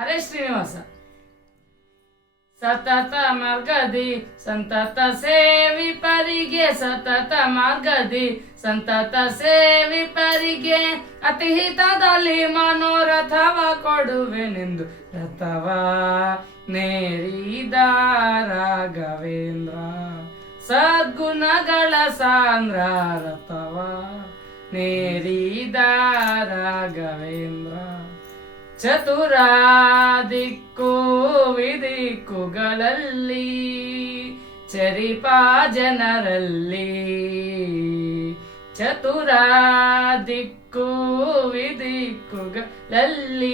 ಹರೇ ಶ್ರೀನಿವಾಸ ಸತತ ಮಾರ್ಗದಿ, ಸಂತತ ಸೇವಿ ಪರಿಗೆ, ಸತತ ಮಾರ್ಗದಿ, ಸಂತತ ಸೇವಿ ಪರಿಗೆ. ಅತಿ ಹಿತದಲ್ಲಿ ಮನೋರಥವ ಕೊಡುವೆನೆಂದು ರಥವ ನೇರಿದ ರಾಘವೇಂದ್ರ. ಸದ್ಗುಣಗಳ ಸಾಂದ್ರ ರಥವ ನೇರಿದ ರಾಘವೇಂದ್ರ. ಚತುರ ದಿಕ್ಕು ಚರಿಪ ಜನರಲ್ಲಿ. ಚತುರ ದಿಕ್ಕು ವಿದಿಕ್ಕುಗಳಲ್ಲಿ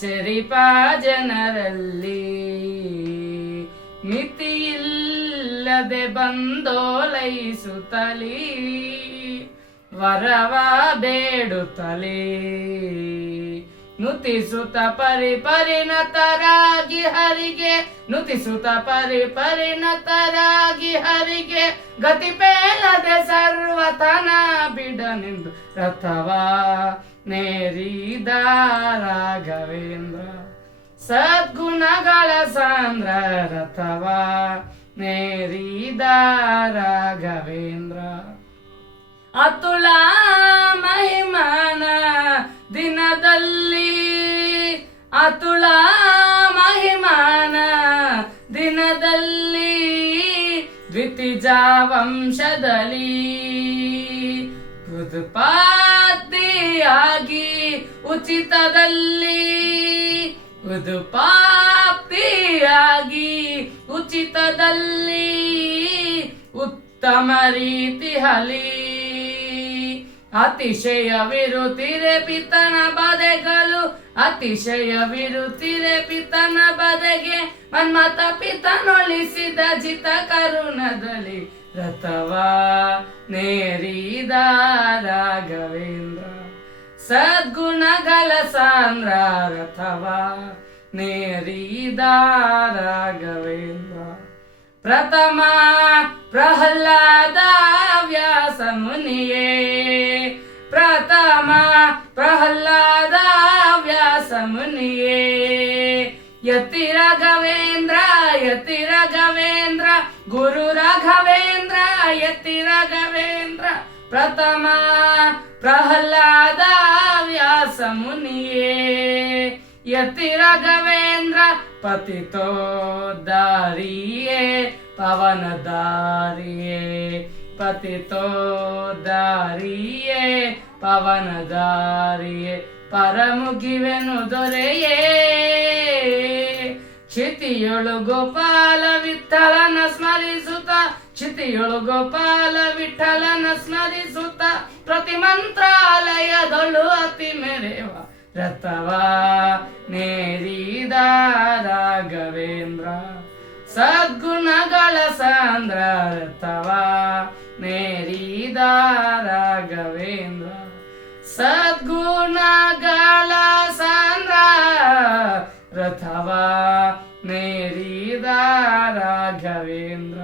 ಚರಿಪಾ ಜನರಲ್ಲಿ. ಮಿತಿಯಿಲ್ಲದೆ ಬಂದೋಲೈಸುತ್ತಲೀ ವರವ ಬೇಡುತ್ತಲೇ. ನುತಿಸುತ್ತ ಪರಿ ಪರಿಣತರಾಗಿ ಹರಿಗೆ, ನುತಿಸುತ್ತ ಪರಿ ಪರಿಣತರಾಗಿ ಹರಿಗೆ, ಗತಿ ಪೇಲದೆ ಸರ್ವತನ ಬಿಡನೆಂದು ರಥವ ನೇರಿದ ರಾಘವೇಂದ್ರ. ಸದ್ಗುಣಗಳ ಸಾಂದ್ರ ರಥವ ನೇರಿದ ರಾಘವೇಂದ್ರ. ಅತುಲ ಮಹಿಮಾನ ದಿನದಲ್ಲಿ ಅತುಲ ಮಹಿಮಾನ ದಿನದಲ್ಲಿ ದ್ವಿತೀಜ ವಂಶದಲ್ಲಿ ಉದುಪಾತಿಯಾಗಿ ಉಚಿತದಲ್ಲಿ ಉದುಪಾಪ್ತಿಯಾಗಿ ಉಚಿತದಲ್ಲಿ ಉತ್ತಮ ರೀತಿ ಹಲಿ ಅತಿಶಯ ವಿರುತಿರೆ ಪಿತನ ಬದೆಗಳು, ಅತಿಶಯ ವಿರುತಿರೆ ಪಿತನ ಬದೆಗೆ ಮನ್ಮತ ಪಿತನೊಳಿಸಿದ ಜಿತ ಕರುಣದಲ್ಲಿ ರಥವಾ ನೇರಿದ ರಾಘವೇಂದ್ರ. ಸದ್ಗುಣಗಳ ಸಾಂದ್ರ ರಥವಾ ನೇರಿದ ರಾಘವೇಂದ್ರ. ಪ್ರಥಮ ಪ್ರಹ್ಲಾದ ವ್ಯಾಸ ಮುನಿಯೇ ಮುನಿಯೇ ಯತಿ ರಾಘವೇಂದ್ರ ಯತಿ ರಾಘವೇಂದ್ರ ಗುರು ರಾಘವೇಂದ್ರ ಯತಿ ರಾಘವೇಂದ್ರ ಪ್ರಥಮ ಪ್ರಹ್ಲಾದ ವ್ಯಾಸ ಮುನಿಯೇ ಯತಿ ರಾಘವೇಂದ್ರ ಪತಿತೋ ದಾರಿಯೇ ಪವನ ದಾರಿಯೇ ಪತಿತೋ ದಾರಿಯೇ ಪವನ ದಾರಿಯೇ ಪರಮುಗಿವೆನು ದೊರೆಯೇ. ಕ್ಷಿತಿಯೊಳು ಗೋಪಾಲ ವಿಠಲನ ಸ್ಮರಿಸುತ್ತ ಕ್ಷಿತಿಯೊಳು ಗೋಪಾಲ ವಿಠಲನ ಸ್ಮರಿಸುತ್ತ ಪ್ರತಿ ಮಂತ್ರಾಲಯದೊಳು ಅತಿ ಮೆರೆವ ರಥವ ನೇರಿದ ರಾಘವೇಂದ್ರ ಸದ್ಗುಣಗಳ ಸಾಂದ್ರ ರಥವ ನೇರಿದ ರಾಘವೇಂದ್ರ ಸದ್ಗುಣಗಳ ಸಂದ್ರ ರಥವ ನೇರಿದ ರಾಘವೇಂದ್ರ.